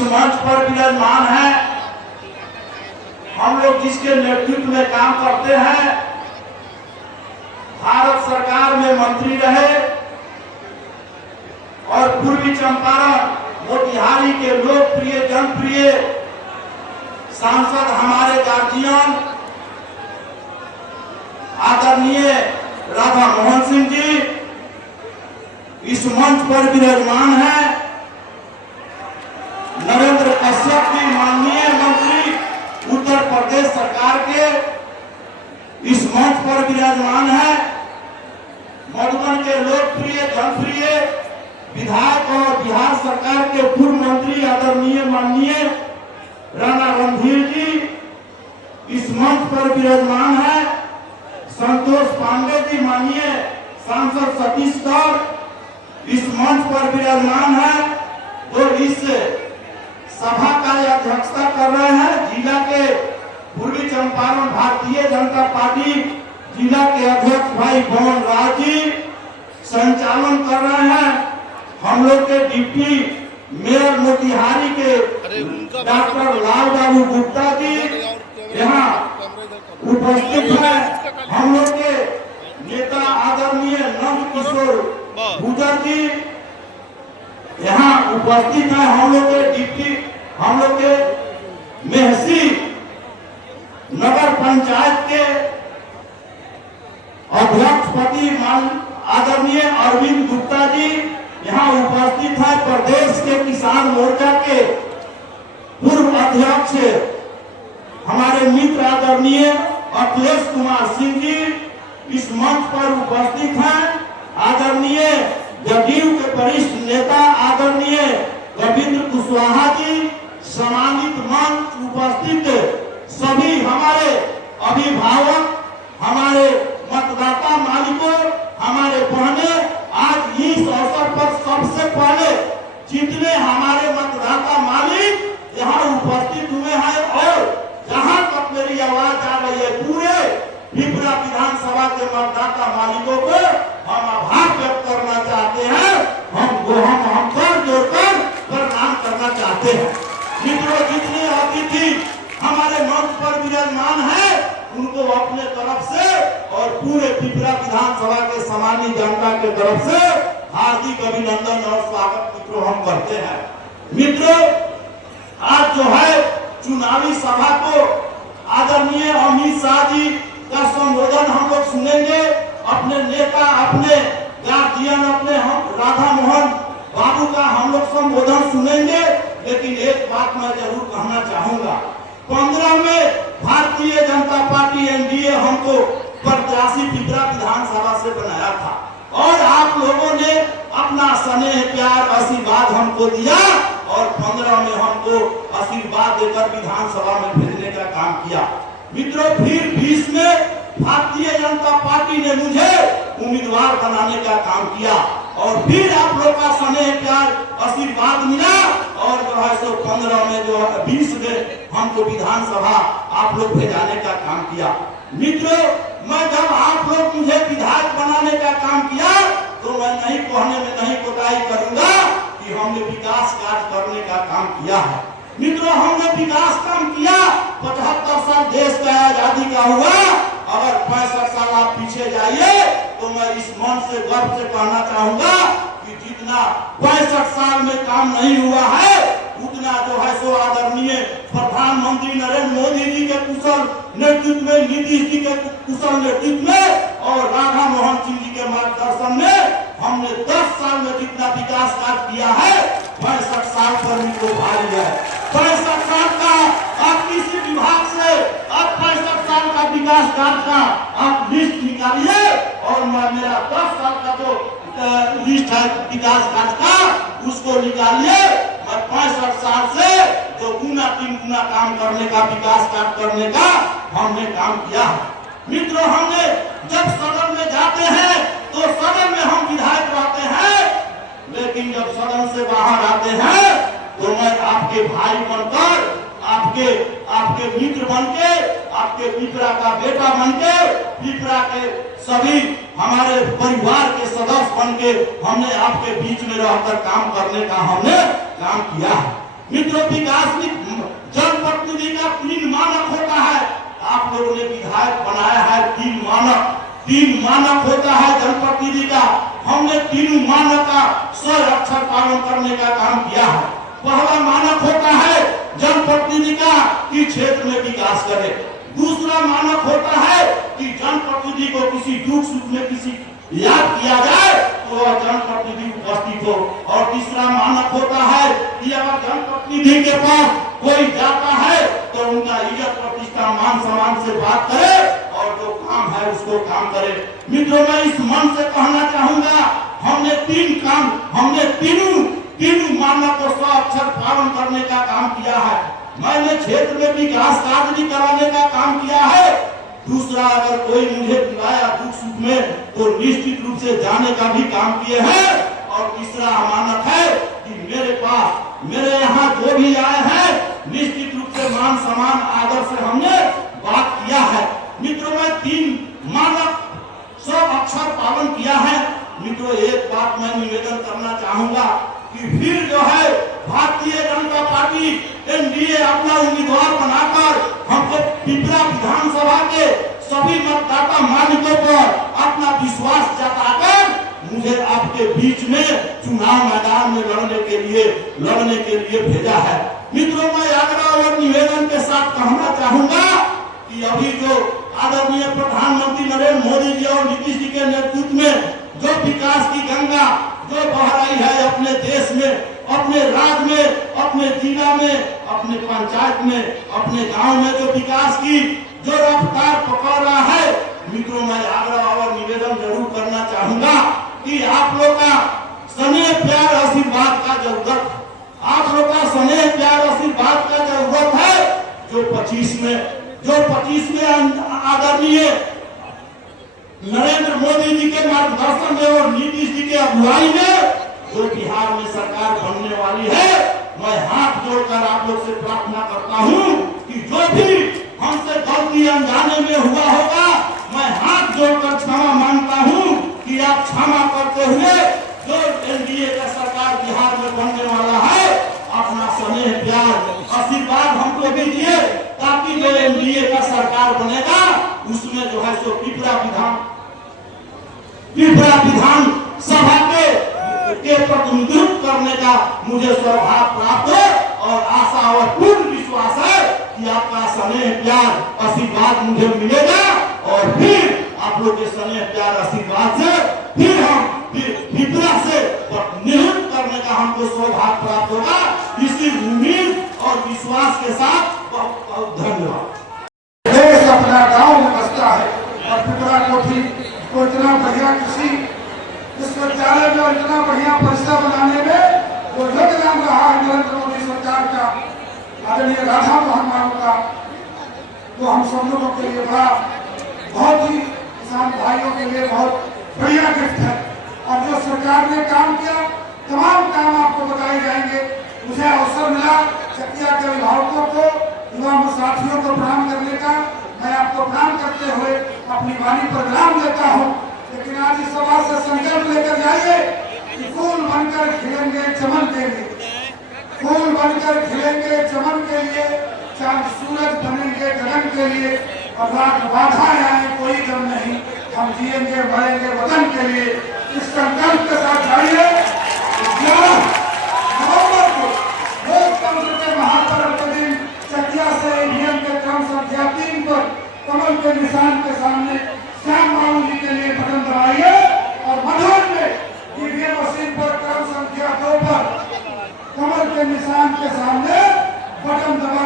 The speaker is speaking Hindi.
इस मंच पर विराजमान है। हम लोग जिसके नेतृत्व में काम करते हैं, भारत सरकार में मंत्री रहे और पूर्वी चंपारण मोतिहारी के लोकप्रिय जनप्रिय सांसद हमारे गार्जियन आदरणीय राधा मोहन सिंह जी इस मंच पर विराजमान है। नरेंद्र कश्यप जी माननीय मंत्री उत्तर प्रदेश सरकार के इस मंच पर विराजमान है। मधुबन के लोकप्रिय जनप्रिय विधायक और बिहार सरकार के पूर्व मंत्री आदरणीय माननीय राणा रणधीर जी इस मंच पर विराजमान है। संतोष पांडे जी माननीय सांसद सतीश गौर इस मंच पर विराजमान है। तो इस सभा का अध्यक्षता कर रहे हैं जिला के पूर्वी चंपारण भारतीय जनता पार्टी जिला के अध्यक्ष भाई पवन राज जी संचालन कर रहे हैं। हम लोग के डिप्टी मेयर मोतिहारी के डॉक्टर लाल बाबू गुप्ता जी यहाँ उपस्थित है। हम लोग के नेता आदरणीय नंद किशोर गुजर जी यहाँ उपस्थित है। हम लोग के डिप्टी हम लोग के मेहसी नगर पंचायत के अध्यक्षपति आदरणीय अरविंद गुप्ता जी यहाँ उपस्थित है। प्रदेश के किसान मोर्चा के पूर्व अध्यक्ष हमारे मित्र आदरणीय अखिलेश कुमार सिंह जी इस मंच पर उपस्थित हैं। आदरणीय जदयू के वरिष्ठ नेता आदरणीय रविंद्र कुशवाहा जी, सम्मानित मंच उपस्थित सभी हमारे अभिभावक, हमारे मतदाता मालिकों, हमारे बहने, आज इस अवसर पर सबसे पहले जितने हमारे मतदाता मालिक यहाँ उपस्थित हुए हैं और जहाँ तक मेरी आवाज आ रही है पूरे पिपरा विधानसभा के मतदाता मालिकों को हम आभार व्यक्त करना चाहते हैं। हम कर जोड़कर प्रणाम करना चाहते हैं। मित्रों, जितने अतिथि हमारे मंच पर विराजमान है उनको अपने तरफ से और पूरे पिपरा विधानसभा के सामान्य जनता के तरफ से हार्दिक अभिनंदन और स्वागत मित्रों हम करते हैं। मित्रों, आज जो है चुनावी सभा को आदरणीय अमित शाह जी का संबोधन हम लोग सुनेंगे। अपने नेता, अपने गार्जियन, अपने हम राधा मोहन बाबू का हम लोग संबोधन सुनेंगे। लेकिन एक बात मैं जरूर कहना चाहूंगा, 15 में भारतीय जनता पार्टी एनडीए हमको प्रत्याशी पिपरा विधानसभा से बनाया था और आप लोगों ने अपना स्नेह प्यार आशीर्वाद हमको दिया और 15 में हमको आशीर्वाद देकर विधानसभा में भेजने का काम किया। मित्रों, फिर 20 में भारतीय जनता पार्टी ने मुझे उम्मीदवार बनाने का काम किया और फिर आप लोग का स्नेह प्यार आशीर्वाद मिला और जो है सो 15 में जो 20 में हमको विधानसभा आप लोग भेजाने का काम किया। मित्रों, मैं जब आप लोग मुझे विधायक बनाने का काम किया तो मैं नहीं कहने में नहीं कोताही करूंगा कि हमने विकास कार्य करने का काम किया है। मित्रों, हमने विकास काम किया। 75 साल देश का आजादी का हुआ, अगर 65 साल आप पीछे जाइए तो मैं इस मन से गर्व से कहना चाहूंगा कि जितना 65 साल में काम नहीं हुआ है उतना जो है सो आदरणीय प्रधानमंत्री नरेंद्र मोदी जी के कुशल नेतृत्व में, नीतीश जी के कुशल नेतृत्व में और राधा मोहन सिंह जी के मार्गदर्शन में हमने 10 साल में जितना विकास कार्य किया है 65 साल पर भी तो भारी है। 65 साल का आप किसी विभाग से आप 65 साल का विकास कार्य का आप लिस्ट निकालिए और मेरा 10 साल का जो लिस्ट है विकास कार्य का उसको निकालिए। मैं 65 साल से जो गुना 3 गुना काम करने का, विकास कार्य करने का हमने काम किया। मित्रों, हमने जब सदन में जाते हैं तो सदन में हम विधायक रहते हैं, लेकिन जब सदन से बाहर आते हैं तो मैं आपके भाई बनकर, आपके मित्र बनके, आपके पिपरा का बेटा बनके, पिपरा के सभी हमारे परिवार के सदस्य बनके हमने आपके बीच में रहकर काम करने का हमने काम किया है। मित्रों, विकास की जनप्रतिनिधि का 3 मानक होता है। आप लोगों ने विधायक बनाया है 3 मानक होता है जनप्रतिनिधि का। हमने 3 मानक का 100 अक्षर पालन करने का काम किया है। पहला मानक होता है जनप्रतिनिधि का कि क्षेत्र में विकास करे। दूसरा मानक होता है कि जनप्रतिनिधि को किसी दुख सुख में किसी याद किया जाए तो वह जनप्रतिनिधि उपस्थित हो। और तीसरा मानक होता है कि अगर जनप्रतिनिधि के पास कोई जाता है तो उनका इज्जत प्रतिष्ठा मान सम्मान से बात करे और जो काम है उसको काम करे। मित्रों, मैं इस मन से कहना चाहूंगा, हमने तीनों मानक को 100 अक्षर पालन करने का काम किया है। मैंने क्षेत्र में विकास कार्य भी कराने का काम किया है। दूसरा, अगर कोई मुझे बुलाया दुख सुख में तो निश्चित रूप से जाने का भी काम किए हैं। और तीसरा मानक है कि मेरे यहाँ जो भी आए हैं निश्चित रूप से मान सम्मान आदर से हमने बात किया है। मित्रों, मैं 3 मानक 100 अक्षर पालन किया है। मित्रों, एक बात मैं निवेदन करना चाहूंगा कि फिर जो है भारतीय जनता पार्टी एनडीए अपना उम्मीदवार बनाकर हमको पिपरा विधानसभा के सभी मतदाता मालिकों पर अपना विश्वास जताकर मुझे आपके बीच में चुनाव मैदान में लड़ने के लिए भेजा है। मित्रों, मैं आग्रह और निवेदन के साथ कहना चाहूंगा कि अभी जो आदरणीय प्रधानमंत्री नरेंद्र मोदी जी और नीतीश जी के नेतृत्व में जो विकास की गंगा जो बह रही है अपने देश में, अपने राज्य में, अपने जिला में, अपने पंचायत में, अपने गांव में जो विकास की जो रफ्तार पकड़ रहा है, मित्रों, मैं आग्रह और निवेदन जरूर करना चाहूंगा कि आप लोग का स्नेह प्यार आशीर्वाद का जरूरत, आप लोग का स्नेह प्यार आशीर्वाद का जरूरत है। जो 25 में आदरणीय नरेंद्र मोदी जी के मार्गदर्शन में और नीतीश जी के अगुवाई में जो बिहार में सरकार बनने वाली है, मैं हाथ जोड़कर आप लोग से प्रार्थना करता हूं कि जो भी हमसे गलती अनजाने में हुआ होगा, मैं हाथ जोड़कर क्षमा मांगता हूं कि आप क्षमा करते हुए जो एनडीए का सरकार बिहार में बनने वाला है, अपना स्नेह प्यार आशीर्वाद हमको दीजिए ताकि जो एनडीए का सरकार बनेगा उसमें जो है सो पिपरा विधान सभा के प्रतिनिधित्व करने का मुझे सौभाग्य प्राप्त हो और आशा और पूर्ण विश्वास है कि आपका स्नेह प्यार आशीर्वाद मुझे मिलेगा और फिर आप लोग के स्नेह प्यार आशीर्वाद से फिर हम पिपरा से नियुक्त करने का हमको सौभाग्य प्राप्त होगा। इसी उम्मीद और विश्वास के साथ बहुत बहुत धन्यवाद। देश अपना गांव में बसता है और पिपरा कोठी को इतना बढ़िया कृषि विश्वविद्यालय में और इतना बढ़िया परिसर बनाने में जो योगदान रहा है नरेंद्र मोदी सरकार का, आदरणीय राधा मोहन मालू का, तो हम सब लोगों के लिए बहुत ही किसान भाइयों के लिए बहुत बढ़िया गिफ्ट है। और जो सरकार ने काम किया तमाम काम आपको बताए जाएंगे। मुझे अवसर मिला चकिया के अभिभावकों को, युवा साथियों को प्रणाम करने का। मैं आपको प्रणाम करते हुए अपनी वाणी पर विराम देता हूँ। लेकिन आज इस सभा से संकल्प लेकर जाइए कि फूल बनकर खिलेंगे चमन के लिए, फूल बनकर खिलेंगे चमन के लिए, चांद सूरज बनेंगे गगन के लिए, और रात बाधाएं आए कोई गम नहीं, हम जिएंगे मरेंगे वतन के लिए। इस संकल्प के साथ जाइए। 11 नवंबर को लोकतंत्र के महापर्व के दिन चकिया से ईवीएम के क्रम संख्या 3 पर कमल के निशान के सामने श्याम बाबू जी के लिए बटन दबाइए और मधुर में ईवीएम मशीन पर क्रम संख्या 2 पर कमल के निशान के सामने बटन दबा